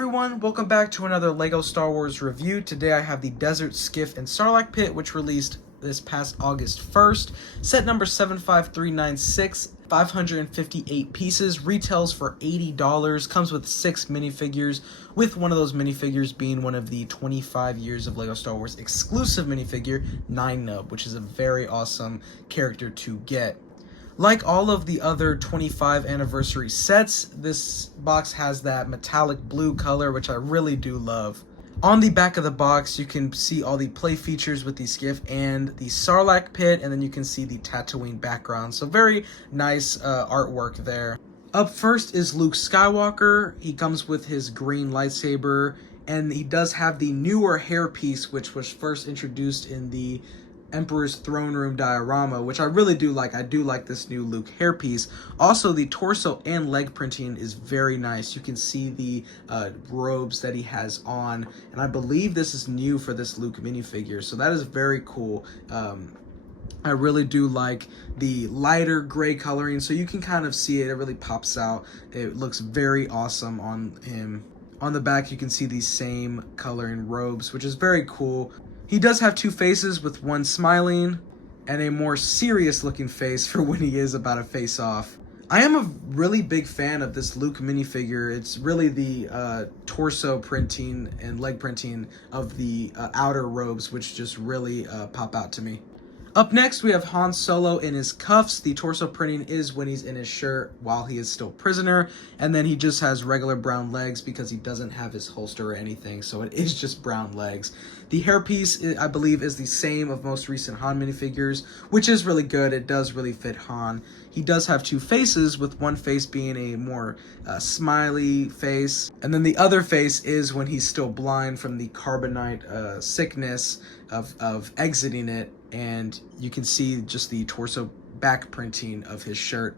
everyone, welcome back to another LEGO Star Wars review. Today I have the Desert Skiff and Sarlacc pit, which released this past August 1st. Set number 75396, 558 pieces, retails for $80, comes with 6 minifigures, with one of those minifigures being one of the 25 years of LEGO Star Wars exclusive minifigure, 9nub, which is a very awesome character to get. Like all of the other 25 anniversary sets, this box has that metallic blue color, which I really do love. On the back of the box, you can see all the play features with the Skiff and the Sarlacc pit, and then you can see the Tatooine background. So very nice artwork there. Up first is Luke Skywalker. He comes with his green lightsaber, and he does have the newer hairpiece, which was first introduced in the Emperor's Throne Room diorama, which I really do like. I do like this new Luke hairpiece. Also, the torso and leg printing is very nice. You can see the robes that he has on, and I believe this is new for this Luke minifigure, so that is very cool. I really do like the lighter gray coloring, so you can kind of see it. It really pops out. It looks very awesome on him. On the back, you can see the same coloring robes, which is very cool. He does have two faces, with one smiling and a more serious looking face for when he is about to face off. I am a really big fan of this Luke minifigure. It's really the torso printing and leg printing of the outer robes, which just really pop out to me. Up next, we have Han Solo in his cuffs. The torso printing is when he's in his shirt while he is still prisoner, and then he just has regular brown legs because he doesn't have his holster or anything, so it is just brown legs. The hairpiece, I believe, is the same of most recent Han minifigures, which is really good. It does really fit Han. He does have two faces, with one face being a more smiley face, and then the other face is when he's still blind from the carbonite sickness of exiting it, and you can see just the torso back printing of his shirt.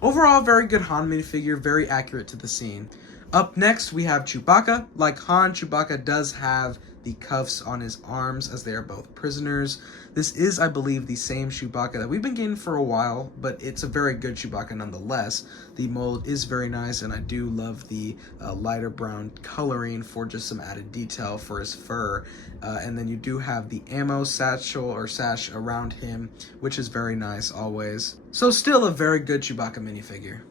Overall, very good Han minifigure, very accurate to the scene. Up next, we have Chewbacca. Like Han, Chewbacca does have the cuffs on his arms as they are both prisoners. This is, I believe, the same Chewbacca that we've been getting for a while, but it's a very good Chewbacca nonetheless. The mold is very nice, and I do love the lighter brown coloring for just some added detail for his fur. And then you do have the ammo satchel or sash around him, which is very nice always. So still a very good Chewbacca minifigure.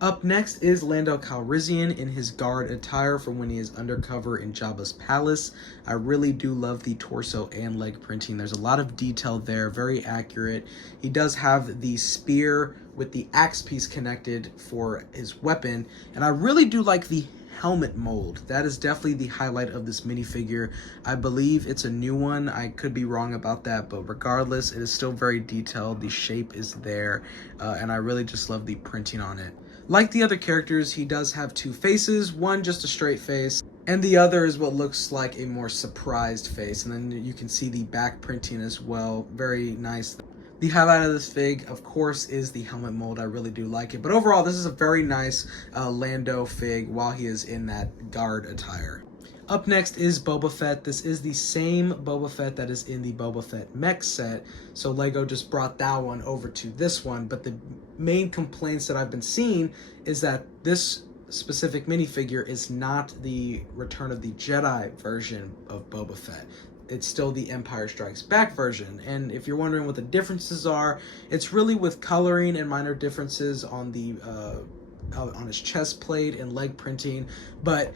Up next is Lando Calrissian in his guard attire from when he is undercover in Jabba's palace. I really do love the torso and leg printing. There's a lot of detail there, very accurate. He does have the spear with the axe piece connected for his weapon, and I really do like the helmet mold. That is definitely the highlight of this minifigure. I believe it's a new one. I could be wrong about that, but regardless, it is still very detailed. The shape is there, and I really just love the printing on it. Like the other characters, he does have two faces, one just a straight face, and the other is what looks like a more surprised face, and then you can see the back printing as well. Very nice. The highlight of this fig, of course, is the helmet mold. I really do like it, but overall, this is a very nice Lando fig while he is in that guard attire. Up next is Boba Fett. This is the same Boba Fett that is in the Boba Fett mech set, so LEGO just brought that one over to this one, but the main complaints that I've been seeing is that this specific minifigure is not the Return of the Jedi version of Boba Fett. It's still the Empire Strikes Back version, and if you're wondering what the differences are, it's really with coloring and minor differences on the on his chest plate and leg printing, but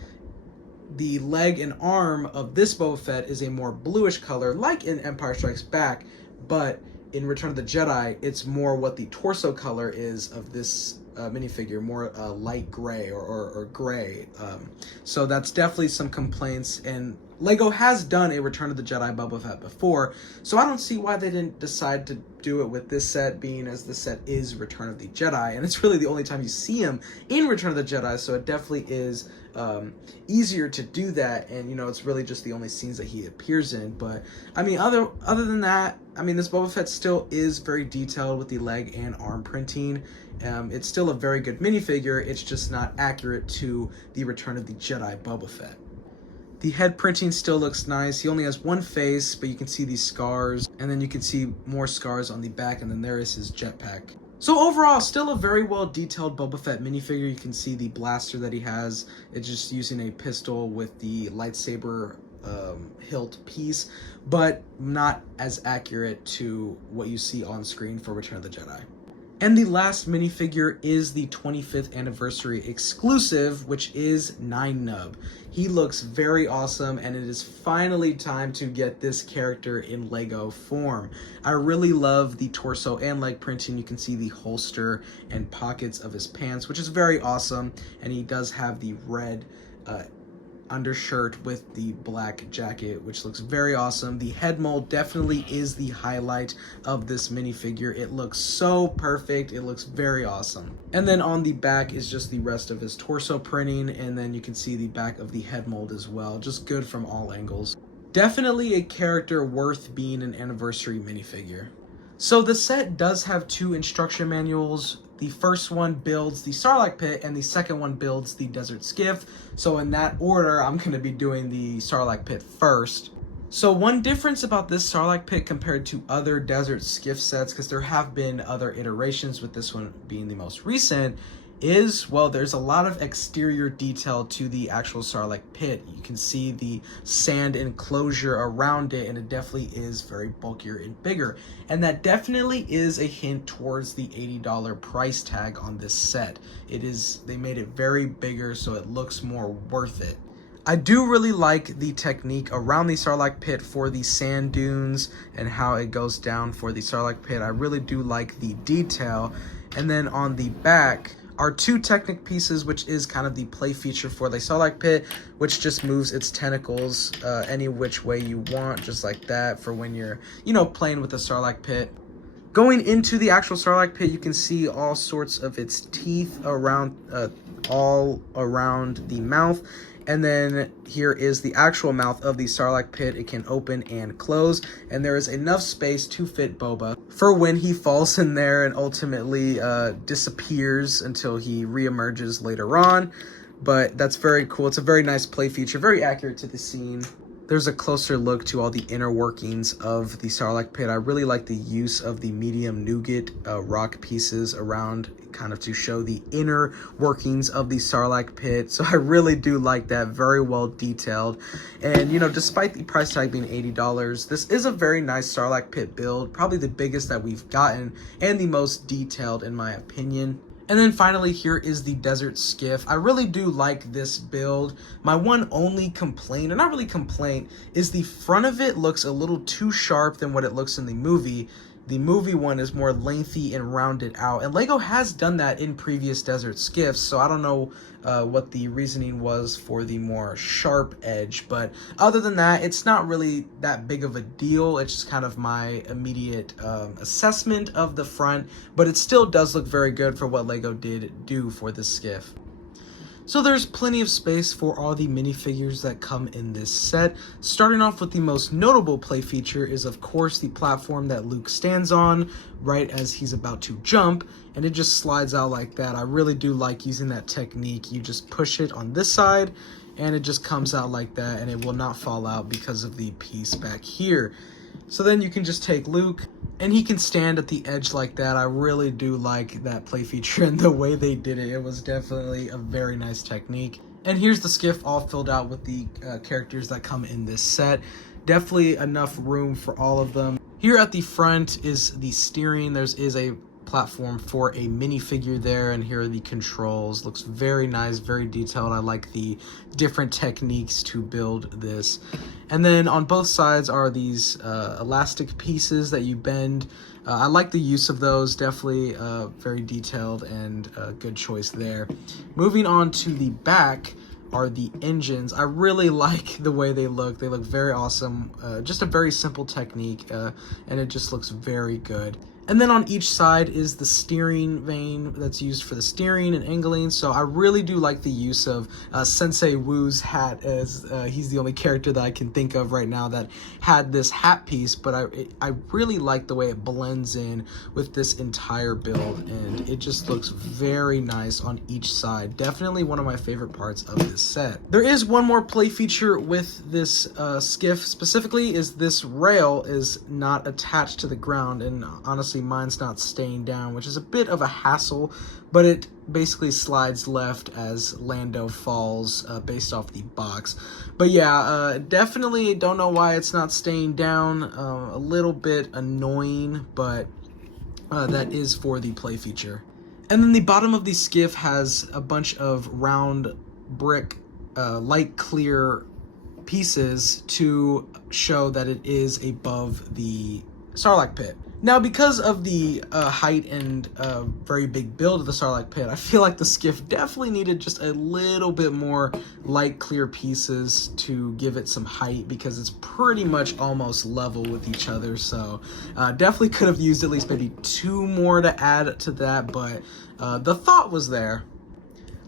the leg and arm of this Boba Fett is a more bluish color, like in Empire Strikes Back, but in Return of the Jedi, it's more what the torso color is of this minifigure, more light gray or gray. So that's definitely some complaints, and LEGO has done a Return of the Jedi Boba Fett before, so I don't see why they didn't decide to do it with this set, being as the set is Return of the Jedi, and it's really the only time you see him in Return of the Jedi, so it definitely is easier to do that, and you know, it's really just the only scenes that he appears in. But I mean, other than that, I mean, this Boba Fett still is very detailed with the leg and arm printing. It's still a very good minifigure, it's just not accurate to the Return of the Jedi Boba Fett. The head printing still looks nice. He only has one face, but you can see these scars, and then you can see more scars on the back, and then there is his jetpack. So overall, still a very well detailed Boba Fett minifigure. You can see the blaster that he has. It's just using a pistol with the lightsaber hilt piece, but not as accurate to what you see on screen for Return of the Jedi. And the last minifigure is the 25th anniversary exclusive, which is Nine Nub. He looks very awesome, and it is finally time to get this character in Lego form. I really love the torso and leg printing. You can see the holster and pockets of his pants, which is very awesome. And he does have the red undershirt with the black jacket, which looks very awesome. The head mold definitely is the highlight of this minifigure. It looks so perfect. It looks very awesome. And then on the back is just the rest of his torso printing, and then you can see the back of the head mold as well. Just good from all angles. Definitely a character worth being an anniversary minifigure. So the set does have 2 instruction manuals. The first one builds the Sarlacc pit, and the second one builds the desert skiff. So in that order, I'm going to be doing the Sarlacc pit first. So one difference about this Sarlacc pit compared to other desert skiff sets, because there have been other iterations with this one being the most recent, is, well, there's a lot of exterior detail to the actual Sarlacc pit. You can see the sand enclosure around it, and it definitely is very bulkier and bigger. And that definitely is a hint towards the $80 price tag on this set. They made it very bigger, so it looks more worth it. I do really like the technique around the Sarlacc pit for the sand dunes and how it goes down for the Sarlacc pit. I really do like the detail. And then on the back are 2 Technic pieces, which is kind of the play feature for the Sarlacc pit, which just moves its tentacles any which way you want, just like that, for when you're, playing with the Sarlacc pit. Going into the actual Sarlacc pit, you can see all sorts of its teeth around, all around the mouth. And then here is the actual mouth of the Sarlacc pit. It can open and close, and there is enough space to fit Boba for when he falls in there and ultimately disappears until he reemerges later on. But that's very cool. It's a very nice play feature, very accurate to the scene. There's a closer look to all the inner workings of the Sarlacc pit. I really like the use of the medium nougat rock pieces around, kind of to show the inner workings of the Sarlacc pit. So I really do like that. Very well detailed. And, despite the price tag being $80, this is a very nice Sarlacc pit build. Probably the biggest that we've gotten and the most detailed in my opinion. And then finally, here is the Desert Skiff. I really do like this build. My one only complaint, or not really complaint, is the front of it looks a little too sharp than what it looks in the movie. The movie one is more lengthy and rounded out, and Lego has done that in previous Desert Skiffs, so I don't know what the reasoning was for the more sharp edge, but other than that, it's not really that big of a deal. It's just kind of my immediate assessment of the front, but it still does look very good for what Lego did do for this skiff. So there's plenty of space for all the minifigures that come in this set. Starting off with the most notable play feature is, of course, the platform that Luke stands on right as he's about to jump, and it just slides out like that. I really do like using that technique. You just push it on this side, and it just comes out like that, and it will not fall out because of the piece back here. So then you can just take Luke, and he can stand at the edge like that. I really do like that play feature and the way they did it. It was definitely a very nice technique. And here's the skiff all filled out with the characters that come in this set. Definitely enough room for all of them. Here at the front is the steering. There is a platform for a minifigure there, and here are the controls. Looks very nice, very detailed. I like the different techniques to build this. And then on both sides are these elastic pieces that you bend. I like the use of those, definitely very detailed and a good choice there. Moving on to the back are the engines. I really like the way they look. They look very awesome. Just a very simple technique, and it just looks very good. And then on each side is the steering vane that's used for the steering and angling. So I really do like the use of Sensei Wu's hat, as he's the only character that I can think of right now that had this hat piece. But I really like the way it blends in with this entire build, and it just looks very nice on each side. Definitely one of my favorite parts of this set. There is one more play feature with this skiff specifically, is this rail is not attached to the ground, and honestly, obviously mine's not staying down, which is a bit of a hassle, but it basically slides left as Lando falls based off the box. But yeah, definitely don't know why it's not staying down. A little bit annoying, but that is for the play feature. And then the bottom of the Skiff has a bunch of round brick, light clear pieces to show that it is above the Sarlacc pit. Now, because of the height and very big build of the Sarlacc pit, I feel like the Skiff definitely needed just a little bit more light clear pieces to give it some height, because it's pretty much almost level with each other. So definitely could have used at least maybe 2 more to add to that, but the thought was there.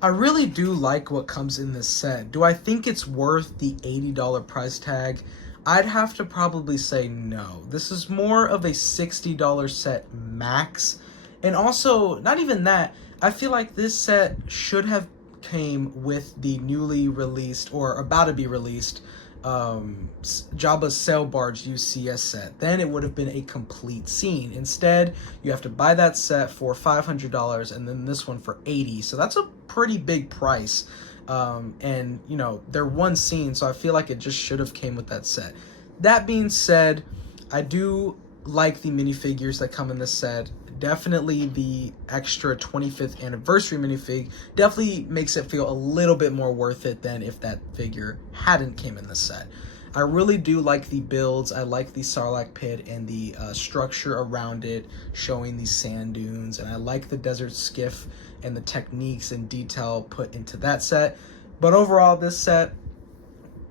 I really do like what comes in this set. Do I think it's worth the $80 price tag? I'd have to probably say no. This is more of a $60 set max. And also, not even that, I feel like this set should have came with the newly released, or about to be released, Jabba's Sail Barge UCS set. Then it would have been a complete scene. Instead, you have to buy that set for $500 and then this one for $80. So that's a pretty big price. And you know, they're one scene, so I feel like it just should have came with that set. That being said, I do like the minifigures that come in this set. Definitely the extra 25th anniversary minifig definitely makes it feel a little bit more worth it than if that figure hadn't came in the set. I really do like the builds. I like the Sarlacc pit and the structure around it, showing these sand dunes, and I like the desert skiff and the techniques and detail put into that set. But overall, this set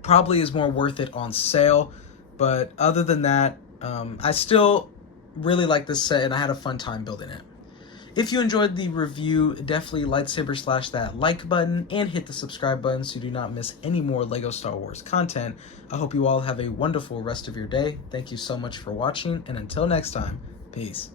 probably is more worth it on sale. But other than that, I still really like this set, and I had a fun time building it. If you enjoyed the review, definitely lightsaber slash that like button and hit the subscribe button so you do not miss any more LEGO Star Wars content. I hope you all have a wonderful rest of your day. Thank you so much for watching, and until next time, peace.